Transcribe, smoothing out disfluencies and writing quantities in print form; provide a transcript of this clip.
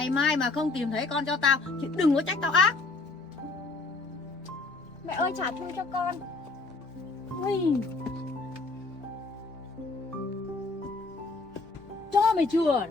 Ngày mai mà không tìm thấy con cho tao thì đừng có trách tao ác. Mẹ ơi trả thu cho con. Ui. Cho mày chưa?